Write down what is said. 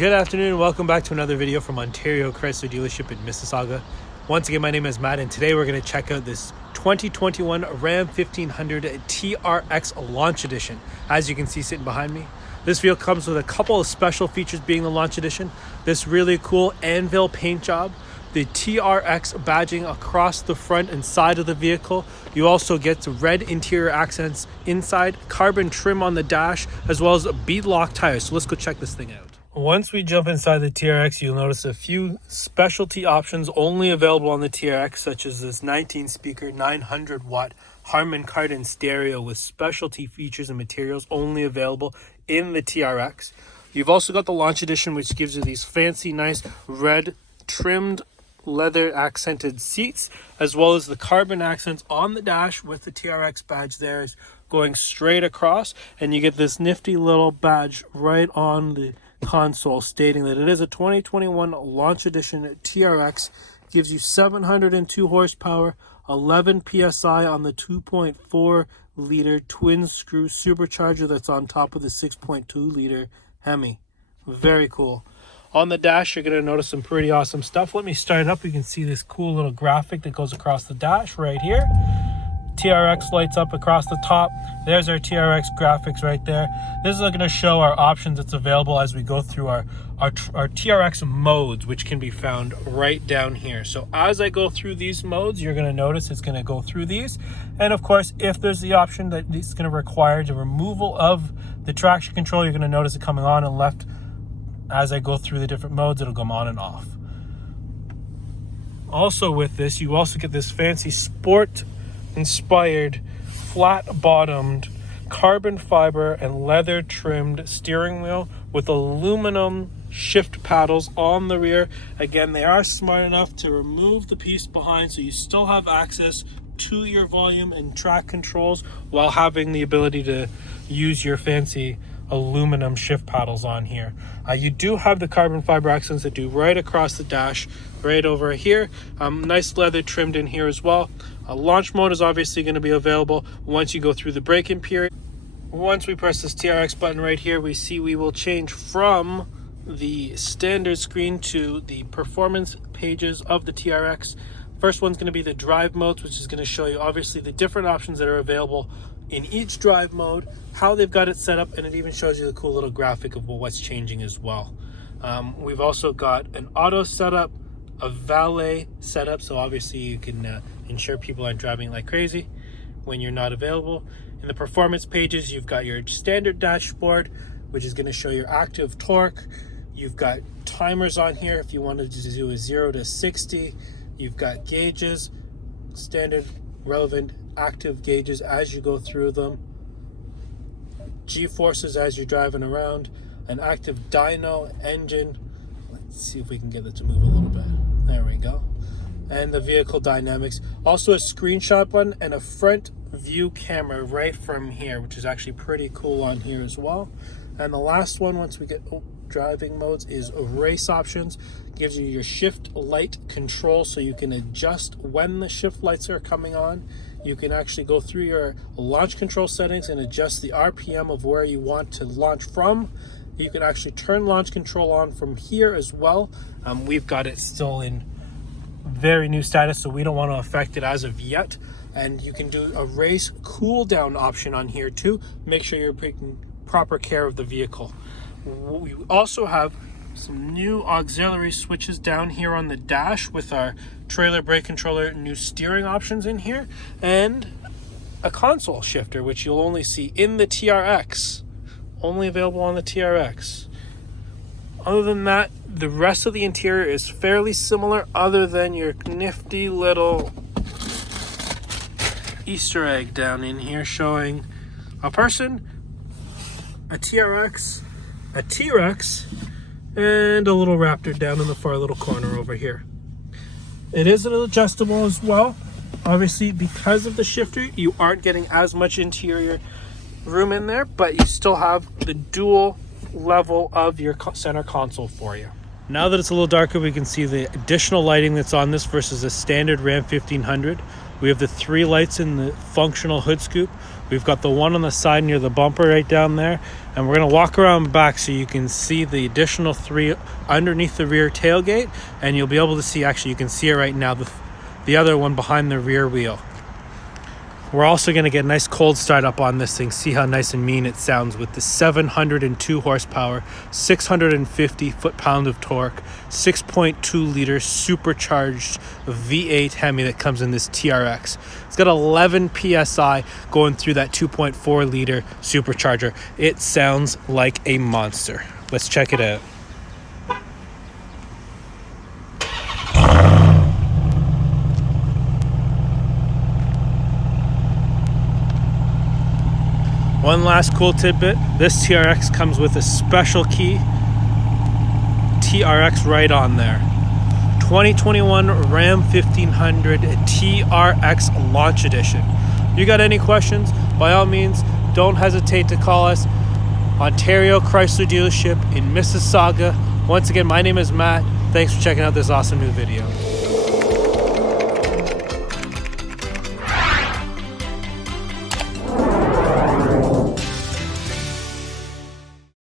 Good afternoon and welcome back to another video from Ontario Chrysler dealership in Mississauga. Once again, my name is Matt and today we're going to check out this 2021 Ram 1500 TRX Launch Edition. As you can see sitting behind me, this vehicle comes with a couple of special features being the Launch Edition. This really cool anvil paint job, the TRX badging across the front and side of the vehicle. You also get red interior accents inside, carbon trim on the dash, as well as bead-lock tires. So let's go check this thing out. Once we jump inside the TRX, you'll notice a few specialty options only available on the TRX, such as this 19-speaker, 900-watt Harman Kardon stereo with specialty features and materials only available in the TRX. You've also got the Launch Edition, which gives you these fancy, nice, red, trimmed leather accented seats, as well as the carbon accents on the dash with the TRX badge there is going straight across, and you get this nifty little badge right on the console stating that it is a 2021 Launch Edition TRX. Gives you 702 horsepower, 11 psi on the 2.4 liter twin screw supercharger that's on top of the 6.2 liter Hemi. Very cool. On the dash, you're going to notice some pretty awesome stuff. Let me start it up. You can see this cool little graphic that goes across the dash right here. TRX lights up across the top. There's our TRX graphics right there. This is going to show our options that's available as we go through our TRX modes, which can be found right down here. So as I go through these modes, you're going to notice it's going to go through these. And of course, if there's the option that it's going to require the removal of the traction control, you're going to notice it coming on and left. As I go through the different modes, it'll go on and off. Also with this, you also get this fancy sport inspired flat bottomed carbon fiber and leather trimmed steering wheel with aluminum shift paddles on the rear. Again, they are smart enough to remove the piece behind so you still have access to your volume and track controls while having the ability to use your fancy aluminum shift paddles on here. You do have the carbon fiber accents that do right across the dash, right over here. Nice leather trimmed in here as well. Launch mode is obviously going to be available once you go through the braking period. Once we press this TRX button right here, we see we will change from the standard screen to the performance pages of the TRX. First one's going to be the drive modes, which is going to show you obviously the different options that are available in each drive mode, how they've got it set up, and it even shows you the cool little graphic of what's changing as well. We've also got an auto setup, a valet setup, so obviously you can ensure people aren't driving like crazy when you're not available. In the performance pages, you've got your standard dashboard, which is going to show your active torque. You've got timers on here if you wanted to do a 0 to 60. You've got gauges, standard relevant active gauges as you go through them, G-forces as you're driving around, an active dyno engine. Let's see if we can get it to move a little bit. There we go. And the vehicle dynamics. Also a screenshot button and a front view camera right from here, which is actually pretty cool on here as well. And the last one, once we get driving modes, is race options. Gives you your shift light control so you can adjust when the shift lights are coming on. You can actually go through your launch control settings and adjust the RPM of where you want to launch from. You can actually turn launch control on from here as well. We've got it still in very new status, so we don't want to affect it as of yet. And you can do a race cool down option on here too. Make sure you're taking proper care of the vehicle. We also have some new auxiliary switches down here on the dash with our trailer brake controller, new steering options in here, and a console shifter, which you'll only see in the TRX, only available on the TRX. Other than that, the rest of the interior is fairly similar, other than your nifty little Easter egg down in here showing a person, a TRX, a T-Rex, and a little Raptor down in the far little corner over here. It is adjustable as well. Obviously, because of the shifter, you aren't getting as much interior room in there, but you still have the dual level of your center console for you. Now that it's a little darker, we can see the additional lighting that's on this versus a standard Ram 1500. We have the 3 lights in the functional hood scoop. We've got the one on the side near the bumper right down there. And we're going to walk around back so you can see the additional 3 underneath the rear tailgate. And you'll be able to see, actually you can see it right now, the other one behind the rear wheel. We're also going to get a nice cold start up on this thing. See how nice and mean it sounds with the 702 horsepower, 650 foot-pound of torque, 6.2 liter supercharged V8 Hemi that comes in this TRX. It's got 11 PSI going through that 2.4 liter supercharger. It sounds like a monster. Let's check it out. One last cool tidbit, this TRX comes with a special key, TRX right on there. 2021 Ram 1500 TRX Launch Edition. You got any questions? By all means, don't hesitate to call us. Ontario Chrysler dealership in Mississauga. Once again, my name is Matt. Thanks for checking out this awesome new video.